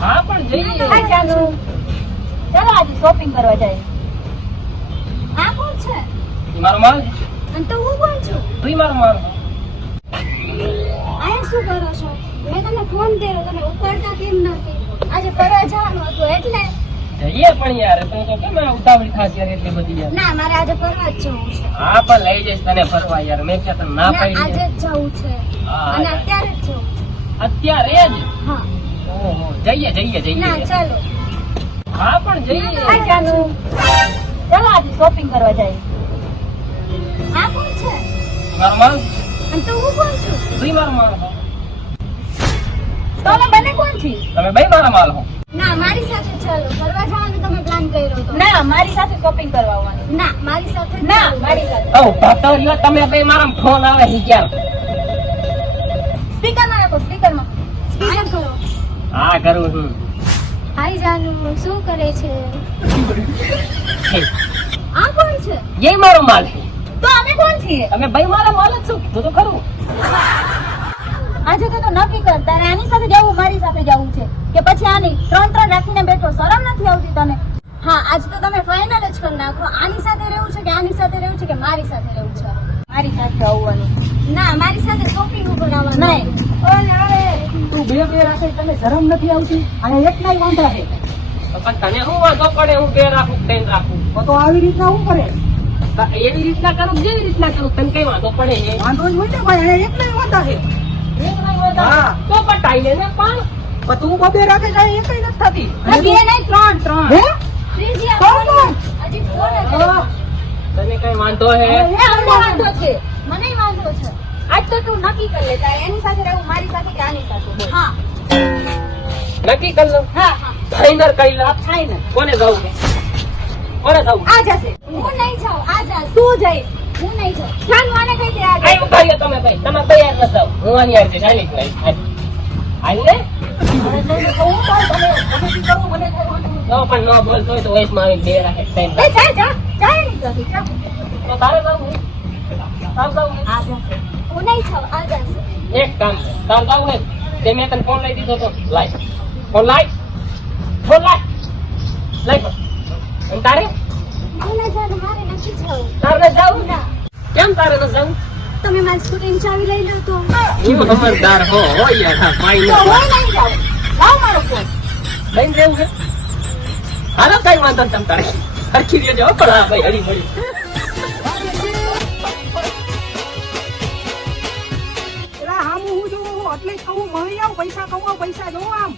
હા પણ જઈએ. હા ચાલો આજે શોપિંગ કરવા જાય. આ કોણ છે? ઈ મારો માલ છે. અને તો હું કોણ છું? તું મારો માલ છે. આયા શું કરો છો? મેં તમને ફોન કર્યો, તમે ઉપાડતા કેમ નથી? આજે ફરવા જવાનું હતું એટલે. જઈએ પણ યાર તું તો કેમ ઉતાવળી થાશ યાર એટલી બધી યાર. ના, મારે આજે ફરવા જ જવું છે. હા પણ લઈ જઈશ તને ફરવા યાર. મેં ક્યાં તને ના ના, પાડી આજે છે? જ જવું છે. હા, અને યાર. અત્યારે જ જવું છે. અત્યારે જ? હા. ઓહો જઈએ જઈએ ના, જઈએ. ચાલો. હા પણ જઈએ. હા ચાલો આજે શોપિંગ કરવા જાય. આ કોણ છે? મારો માલ છે. અને તો હું કોણ છું? તું મારો માલ છો. તો અમે બંને કોણ છીએ? તમે બે મારા માલ હો. ના, મારી સાથે ચાલો. ફરવા જવાનું તમે પ્લાન કર્યો હતો. ના મારી સાથે શોપિંગ કરવા આવવાની. ના, મારી સાથે જ ના ચાલો. મારી સાથે. ઓ ભાતરિયો તમે બે મારા ફોન આવે હી ક્યાં? સ્પીકરમાં નાખો સ્પીકરમાં. સ્પીકર કરો. હા કરું છું. હાય જાનુ, શું કરે છે? હે, આ કોણ છે? એ મારો માલ છે. તો અમે કોણ છીએ? તમે બે મારા માલ જ છો કીધું તો ખરું. આજે તો નક્કી કર તારે આની સાથે જવું મારી સાથે જવું છે કે પછી આની ત્રણ ત્રણ રાખીને બેઠો શરમ નથી આવતી તને? હા, આજ તો તમે ફાઇનલ જ કરી નાખો. આની સાથે રહેવું છે કે આની સાથે રહેવું છે કે મારી સાથે રહેવું છે? મારી સાથે આવવાનું. ના, મારી સાથે શોપિંગ ઉપર આવવાનું. નહીં ઓલે આવે તું બે બે રાખે તને શરમ નથી આવતી? અને એક ના વાંધા છે તો પણ તને શું વાંધો પડે હું બે રાખું ત્રણ રાખું? તો આવી રીતના શું કરે? એવી રીતના કરું જેવી રીતના કરું તને કઈ વાંધો પડે છે? વાંધો જ હોય ને ભાઈ, એક ના વાંધા છે. એક નહીં વાંધો. હા. તો પટાઈ લે ને પણ. પણ તું બબે રાખે છે એક નથી થતી. બે નહીં, ત્રણ. હે? ત્રીજી કોણ? હજી ફોન જ કર્યો. તને કઈ વાંધો હે? એ અમને વાંધો છે. મને વાંધો છે. આજ તો તું નક્કી કરી લે તારે એની સાથે રહેવું મારી સાથે કે આની સાથે બોલ. હા, નક્કી કર લો. હા હા ફાઈનલ કરી લો. થાય ને કોને જવું છે? કોને જવું? આ જશે. હું નહીં જાઉં. આ જા. તું જઈશ. હું નહીં જાઉં. ચાલ મને કહી દે આ આઈ ઉભા રહ્યો તમે ભાઈ. તમે બે યાર ન જાવ. હું આની યાર છે. ચાલી જ નહીં. હાલ લે. તો પણ ન બોલતો હોય તો વયસમાં આવીને બે રાખે ત્રણ એ રાખે. જા જા જા નહીં જતી જા. તો તારે જવું છે? તારે જવું છે? આ જશે. હું નહીં જાઉં. આ જાશે. એક કામ છે. તારે જવું છે? તે મેં તને ફોન લઈ દીધો તો લાય. ફોન લાય. ફોન લાય. લાય ફોન. અને તારે? હું નહીં જાઉં. મારે નથી જાઉં. તારે જવું ના? કેમ તારે ન જવું? તમે મારી સ્કૂટીની ચાવી લઈ લો તો. હું સમજદાર હો યાર. હા પાઈ તો હું નહીં જાઉં. લાવ મારો ફોન. લઈને રહેવું છે? હાલો કઈ વાંધો નહીં તમ તારે. હરખી રહેજો હો પણ હા ભાઈ હરી મળી. એલા આમ હું જોઉં એટલે જ કહું મળી આવ પૈસા કમાવ પૈસા જોવો આમ.